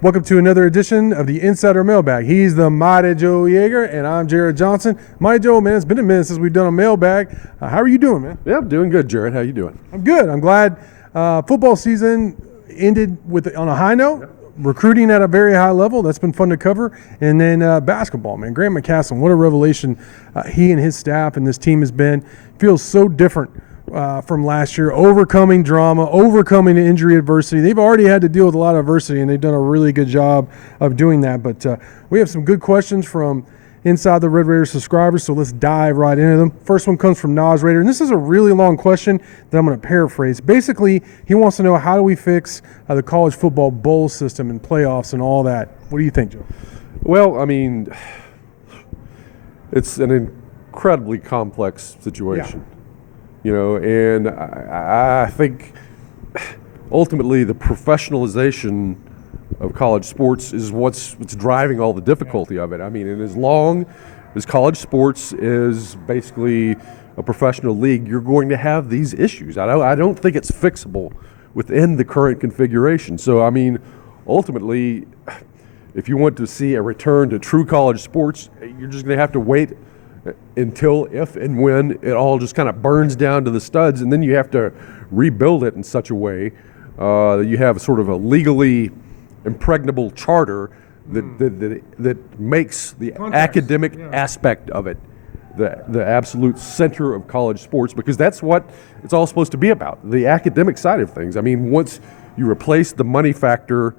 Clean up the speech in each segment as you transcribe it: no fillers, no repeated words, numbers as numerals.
Welcome to another edition of the Insider Mailbag. He's the Mighty Joe Yeager, and I'm Jared Johnson. Mighty Joe, man, it's been a minute since we've done a mailbag. How are you doing, man? Yeah, I'm doing good, Jared. How you doing? I'm good. I'm glad football season ended on a high note. Yep. Recruiting at a very high level. That's been fun to cover. And then basketball, man. Grant McCasland, what a revelation he and his staff and this team has been. Feels so different from last year, overcoming drama, overcoming injury adversity. They've already had to deal with a lot of adversity, and they've done a really good job of doing that. But we have some good questions from Inside the Red Raiders subscribers, so let's dive right into them. First one comes from Nas Raider, and this is a really long question that I'm going to paraphrase. Basically, he wants to know, how do we fix the college football bowl system and playoffs and all that? What do you think, Joe? Well, I mean, it's an incredibly complex situation. Yeah. You know, and I think ultimately the professionalization of college sports is what's driving all the difficulty of it. I mean, and as long as college sports is basically a professional league, you're going to have these issues. I don't think it's fixable within the current configuration. So, I mean, ultimately, if you want to see a return to true college sports, you're just going to have to wait until if and when it all just kind of burns down to the studs, and then you have to rebuild it in such a way that you have sort of a legally impregnable charter that makes the academic aspect of it the absolute center of college sports, because that's what it's all supposed to be about, the academic side of things. I mean, once you replace the money factor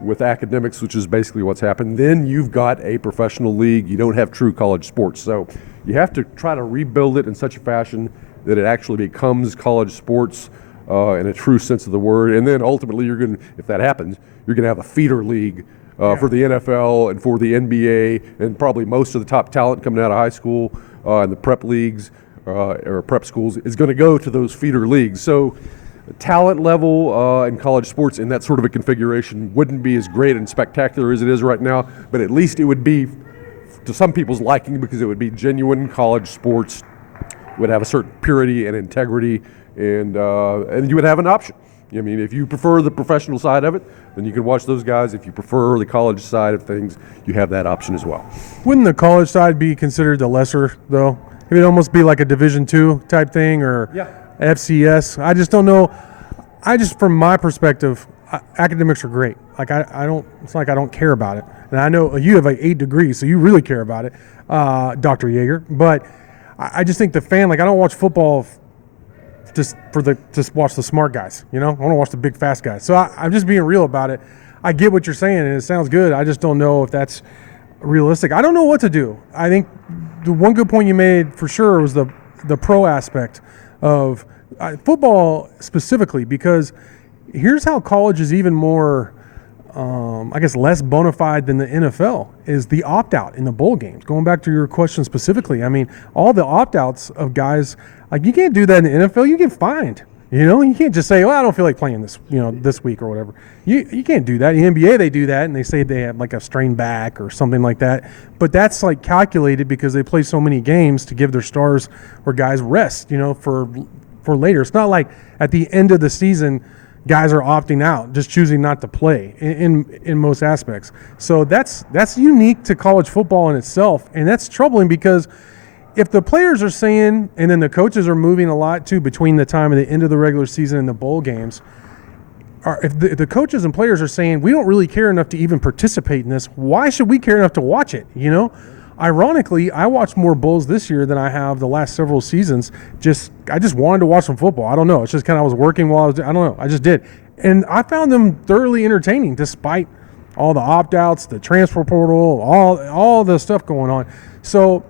with academics, which is basically what's happened, then you've got a professional league. You don't have true college sports. So you have to try to rebuild it in such a fashion that it actually becomes college sports in a true sense of the word. And then ultimately, if that happens, you're going to have a feeder league for the NFL and for the NBA, and probably most of the top talent coming out of high school and the prep leagues or prep schools is going to go to those feeder leagues. So talent level in college sports in that sort of a configuration wouldn't be as great and spectacular as it is right now, but at least it would be to some people's liking, because it would be genuine college sports, would have a certain purity and integrity, and you would have an option. I mean, if you prefer the professional side of it, then you can watch those guys. If you prefer the college side of things, you have that option as well. Wouldn't the college side be considered the lesser, though? It would almost be like a Division II type thing, or FCS. I just don't know. From my perspective, academics are great. Like it's like I don't care about it. And I know you have like 8 degrees, so you really care about it, Dr. Yeager. But I just think the fan, like, I don't watch football just watch the smart guys. You know, I want to watch the big fast guys. So I'm just being real about it. I get what you're saying, and it sounds good. I just don't know if that's realistic. I don't know what to do. I think the one good point you made for sure was the pro aspect of football specifically, because here's how college is even more, I guess, less bona fide than the NFL, is the opt-out in the bowl games. Going back to your question specifically, I mean, all the opt-outs of guys, like, you can't do that in the NFL. You get fined. You know, you can't just say, well, I don't feel like playing this week or whatever. You can't do that. In the NBA, they do that, and they say they have like a strained back or something like that. But that's like calculated because they play so many games to give their stars or guys rest, you know, for later. It's not like at the end of the season, guys are opting out, just choosing not to play in most aspects. So that's unique to college football in itself, and that's troubling, because if the players are saying, and then the coaches are moving a lot too between the time of the end of the regular season and the bowl games, if the coaches and players are saying, we don't really care enough to even participate in this, why should we care enough to watch it, you know? Ironically, I watched more bowls this year than I have the last several seasons. I just wanted to watch some football. I don't know. It's just kind of, I was working while I don't know. I just did. And I found them thoroughly entertaining despite all the opt-outs, the transfer portal, all the stuff going on. So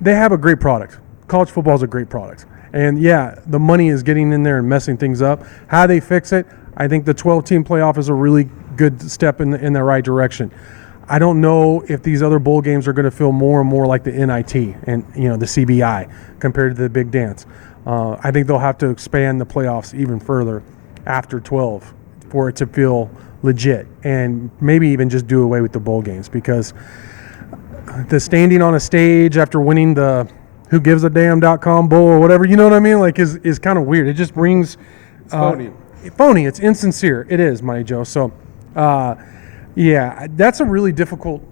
they have a great product. College football is a great product. And yeah, the money is getting in there and messing things up. How they fix it, I think the 12-team playoff is a really good step in the right direction. I don't know if these other bowl games are going to feel more and more like the NIT and, you know, the CBI compared to the Big Dance. I think they'll have to expand the playoffs even further after 12 for it to feel legit, and maybe even just do away with the bowl games, because the standing on a stage after winning the whogivesadamn.com bowl or whatever, you know what I mean? Like, is kind of weird. It just brings it's phony. Phony. It's insincere. It is, Mighty Joe. So Yeah, that's a really difficult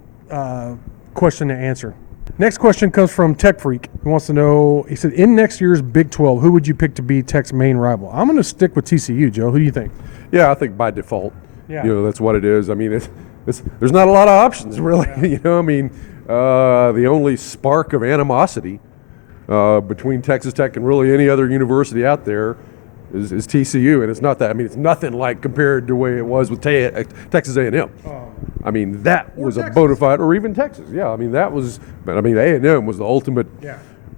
question to answer. Next question comes from Tech Freak. He wants to know, he said, in next year's Big 12, who would you pick to be Tech's main rival? I'm going to stick with TCU, Joe. Who do you think? Yeah, I think by default, Yeah. that's what it is. I mean, there's not a lot of options, really. Yeah. I mean, the only spark of animosity between Texas Tech and really any other university out there is TCU, and it's not that. I mean, it's nothing like compared to the way it was with Texas A&M. I mean, that was a bona fide, or even Texas. Yeah, I mean, that was. But I mean, A&M was the ultimate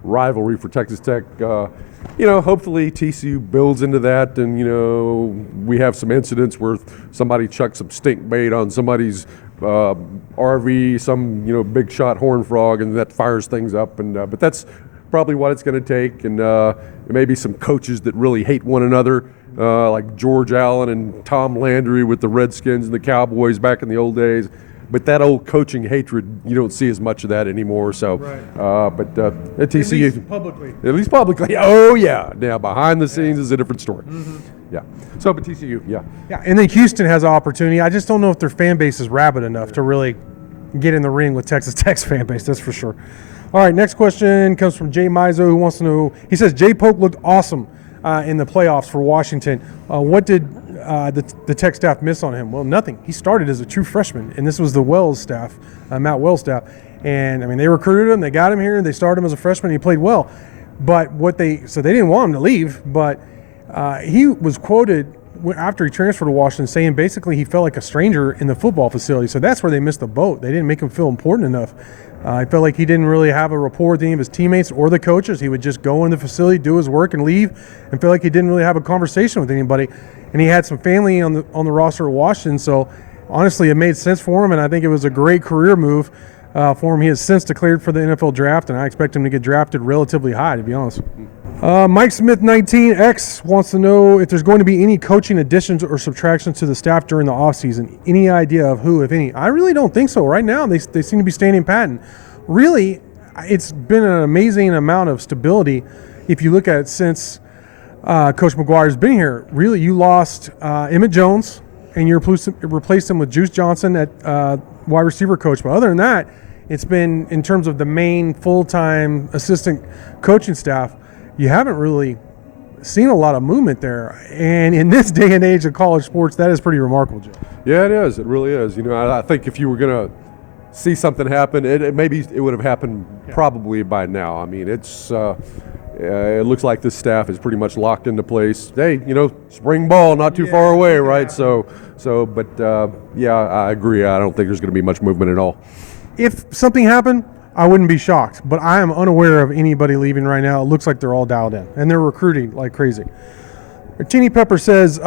rivalry for Texas Tech. Hopefully TCU builds into that, and we have some incidents where somebody chucks some stink bait on somebody's RV, some big shot horn frog, and that fires things up. And but that's probably what it's going to take, and maybe some coaches that really hate one another, like George Allen and Tom Landry with the Redskins and the Cowboys back in the old days. But that old coaching hatred, you don't see as much of that anymore. So, but at TCU, at least publicly, oh yeah. Now behind the scenes is a different story. Yeah. So, but TCU, yeah. And then Houston has an opportunity. I just don't know if their fan base is rabid enough to really get in the ring with Texas Tech's fan base. That's for sure. All right, next question comes from Jay Mizo, who wants to know, he says, Jay Polk looked awesome in the playoffs for Washington. What did the Tech staff miss on him? Well, nothing. He started as a true freshman, and this was the Wells staff, Matt Wells staff. And, I mean, they recruited him, they got him here, they started him as a freshman, and he played well. But so they didn't want him to leave, but he was quoted after he transferred to Washington saying basically he felt like a stranger in the football facility. So that's where they missed the boat. They didn't make him feel important enough. I felt like he didn't really have a rapport with any of his teammates or the coaches. He would just go in the facility, do his work, and leave, and feel like he didn't really have a conversation with anybody. And he had some family on the roster at Washington, so honestly, it made sense for him, and I think it was a great career move for him. He has since declared for the NFL draft, and I expect him to get drafted relatively high, to be honest. Mike Smith 19X wants to know if there's going to be any coaching additions or subtractions to the staff during the offseason. Any idea of who, if any? I really don't think so. Right now, they seem to be standing pat. And really, it's been an amazing amount of stability if you look at it since Coach McGuire's been here. Really, you lost Emmett Jones, and you replaced him with Juice Johnson at wide receiver coach. But other than that, it's been, in terms of the main full-time assistant coaching staff, you haven't really seen a lot of movement there. And in this day and age of college sports, that is pretty remarkable, Joe. Yeah, it is. It really is. I think if you were going to see something happen, maybe it would have happened probably by now. I mean, it looks like this staff is pretty much locked into place. Hey, spring ball not too far away, right? But I agree. I don't think there's going to be much movement at all. If something happened, I wouldn't be shocked, but I am unaware of anybody leaving right now. It looks like they're all dialed in, and they're recruiting like crazy. Teeny Pepper says,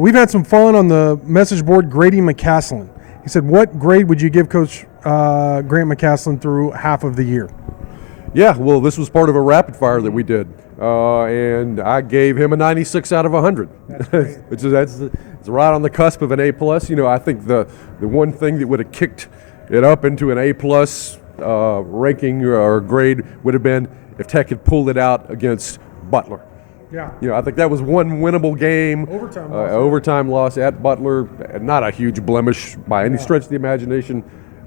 we've had some fun on the message board grading McCasland. He said, what grade would you give Coach Grant McCasland through half of the year? Yeah, well, this was part of a rapid fire that we did, and I gave him a 96 out of 100. That's it's right on the cusp of an A+. I think the one thing that would have kicked it up into an A+ ranking or grade would have been if Tech had pulled it out against Butler. Yeah. I think that was one winnable game. Overtime loss at Butler. Not a huge blemish by any stretch of the imagination,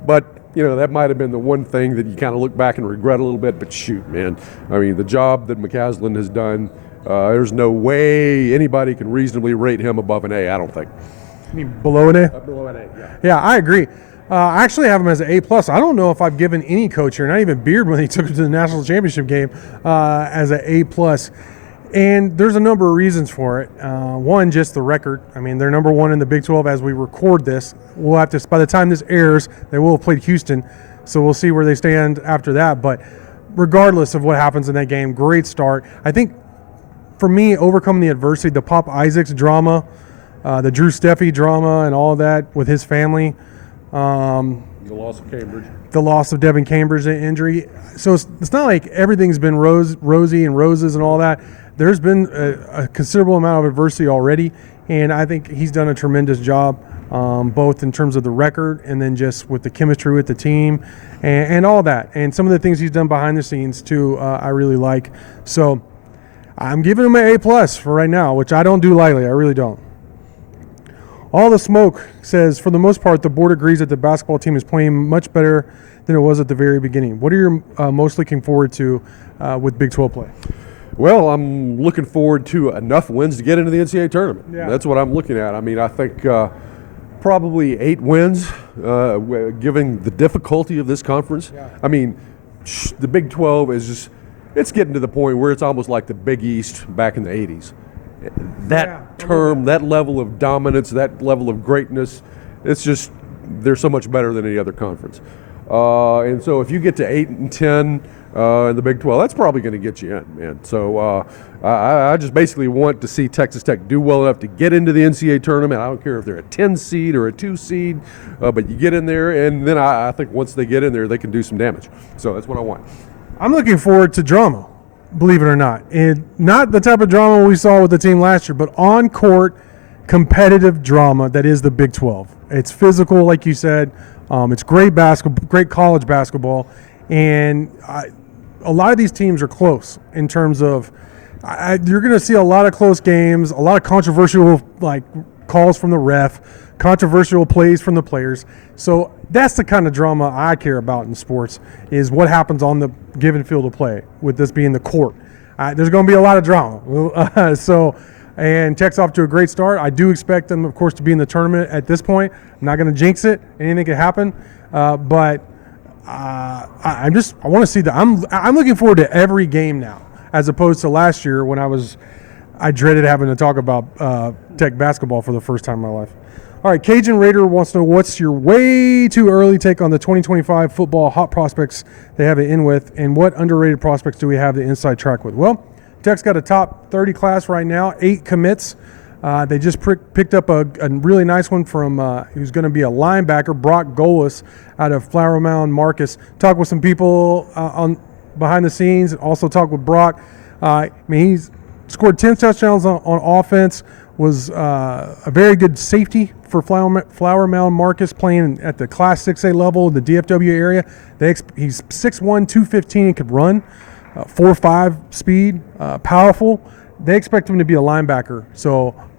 but that might have been the one thing that you kind of look back and regret a little bit. But shoot, man, I mean, the job that McCasland has done, there's no way anybody can reasonably rate him above an A. I don't think. You mean below an A? Below an A. Yeah. Yeah, I agree. I actually have him as an A+. I don't know if I've given any coach here, not even Beard when he took him to the national championship game, as an A+. And there's a number of reasons for it. One, just the record. I mean, they're number one in the Big 12 as we record this. We'll have to, by the time this airs, they will have played Houston, so we'll see where they stand after that. But regardless of what happens in that game, great start. I think, for me, overcoming the adversity, the Pop Isaacs drama, the Drew Steffi drama and all of that with his family, the loss of Cambridge. The loss of Devin Cambridge injury. So it's not like everything's been rosy and roses and all that. There's been a considerable amount of adversity already, and I think he's done a tremendous job, both in terms of the record and then just with the chemistry with the team and all that. And some of the things he's done behind the scenes, too, I really like. So I'm giving him an A+ for right now, which I don't do lightly. I really don't. All the Smoke says, for the most part, the board agrees that the basketball team is playing much better than it was at the very beginning. What are you most looking forward to with Big 12 play? Well, I'm looking forward to enough wins to get into the NCAA tournament. Yeah. That's what I'm looking at. I mean, I think probably 8 wins, given the difficulty of this conference. Yeah. I mean, the Big 12 is just, it's getting to the point where it's almost like the Big East back in the 80s. That term, that level of dominance, that level of greatness, it's just, they're so much better than any other conference. And so if you get to 8 and 10 in the Big 12, that's probably going to get you in, man. So I just basically want to see Texas Tech do well enough to get into the NCAA tournament. I don't care if they're a 10 seed or a 2 seed, but you get in there, and then I think once they get in there, they can do some damage. So that's what I want. I'm looking forward to drama, believe it or not. And not the type of drama we saw with the team last year, but on-court competitive drama that is the Big 12. It's physical, like you said. It's great basketball, great college basketball. And a lot of these teams are close in terms of you're going to see a lot of close games, a lot of controversial calls from the ref, controversial plays from the players. So that's the kind of drama I care about in sports, is what happens on the given field of play, with this being the court. There's going to be a lot of drama. And Tech's off to a great start. I do expect them, of course, to be in the tournament at this point. I'm not going to jinx it. Anything can happen. But I want to see that. I'm looking forward to every game now, as opposed to last year when I dreaded having to talk about Tech basketball for the first time in my life. All right, Cajun Raider wants to know, what's your way too early take on the 2025 football hot prospects they have it in with, and what underrated prospects do we have the inside track with? Well, Tech's got a top 30 class right now, 8 commits. They just picked up a really nice one from who's going to be a linebacker, Brock Golis, out of Flower Mound Marcus. Talked with some people on behind the scenes, also talked with Brock. He's scored 10 touchdowns on offense, was a very good safety for Flower Mound Marcus, playing at the Class 6A level in the DFW area. He's 6'1", 215, and could run. 4.5 speed, powerful. They expect him to be a linebacker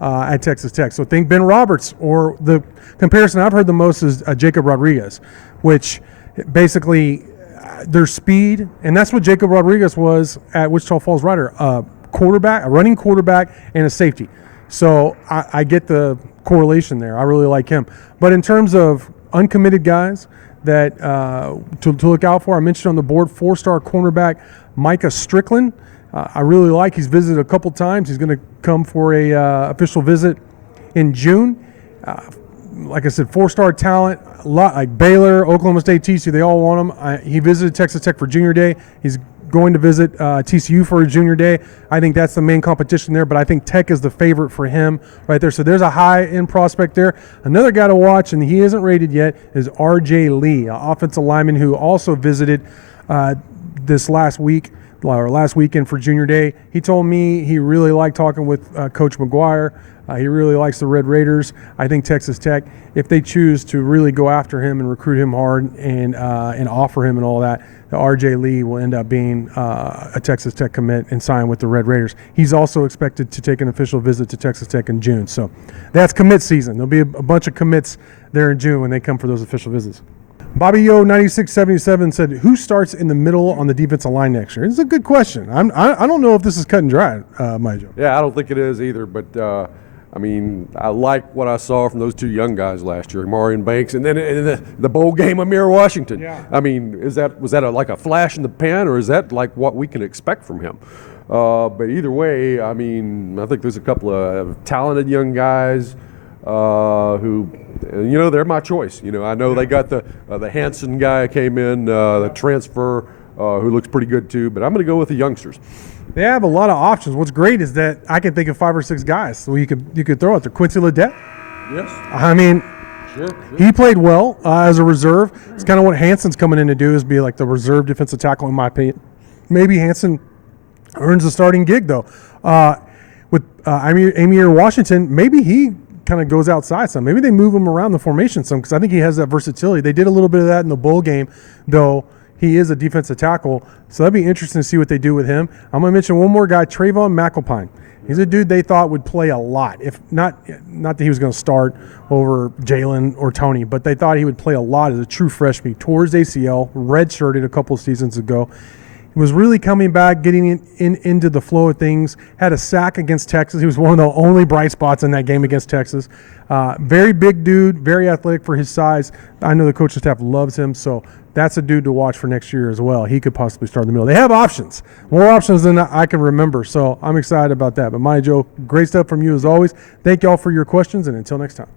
at Texas Tech. So think Ben Roberts, or the comparison I've heard the most is Jacob Rodriguez, which basically their speed, and that's what Jacob Rodriguez was at Wichita Falls Rider, a running quarterback, and a safety. So I get the correlation there. I really like him. But in terms of uncommitted guys that to look out for, I mentioned on the board 4-star cornerback Micah Strickland. I really like. He's visited a couple times. He's going to come for a official visit in June. Like I said, 4-star talent. A lot like Baylor, Oklahoma State, TCU. They all want him. He visited Texas Tech for Junior Day. He's going to visit TCU for his Junior Day. I think that's the main competition there, but I think Tech is the favorite for him right there. So there's a high-end prospect there. Another guy to watch, and he isn't rated yet, is R.J. Lee, an offensive lineman who also visited this last weekend for Junior Day. He told me he really liked talking with Coach McGuire. He really likes the Red Raiders. I think Texas Tech, if they choose to really go after him and recruit him hard and offer him and all that, the R.J. Lee will end up being a Texas Tech commit and sign with the Red Raiders. He's also expected to take an official visit to Texas Tech in June. So that's commit season. There'll be a bunch of commits there in June when they come for those official visits. Bobby Yo 9677 said, who starts in the middle on the defensive line next year? It's a good question. I don't know if this is cut and dry, Joe. Yeah, I don't think it is either, but I like what I saw from those 2 young guys last year, Marion Banks, and then in the bowl game, Amir Washington. Yeah. Was that like a flash in the pan, or is that like what we can expect from him? But either way, I think there's a couple of talented young guys who, they're my choice. I know they got the Hanson guy came in, the transfer, who looks pretty good too, but I'm going to go with the youngsters. They have a lot of options. What's great is that I can think of 5 or 6 guys so you could throw out there. Quincy Ledet. Yes. Sure. He played well as a reserve. It's kind of what Hanson's coming in to do, is be like the reserve defensive tackle, in my opinion. Maybe Hanson earns a starting gig, though. With Amir Washington, maybe he kind of goes outside some. Maybe they move him around the formation some, because I think he has that versatility. They did a little bit of that in the bowl game, though. He is a defensive tackle, so that'd be interesting to see what they do with him. I'm going to mention one more guy, Trayvon McAlpine. He's a dude they thought would play a lot. If not that he was going to start over Jalen or Tony, but they thought he would play a lot as a true freshman. He tore his ACL, redshirted a couple seasons ago. He was really coming back, getting into the flow of things. Had a sack against Texas. He was one of the only bright spots in that game against Texas. Very big dude, very athletic for his size. I know the coaching staff loves him, so that's a dude to watch for next year as well. He could possibly start in the middle. They have options, more options than I can remember, so I'm excited about that. But Joe, great stuff from you as always. Thank you all for your questions, and until next time.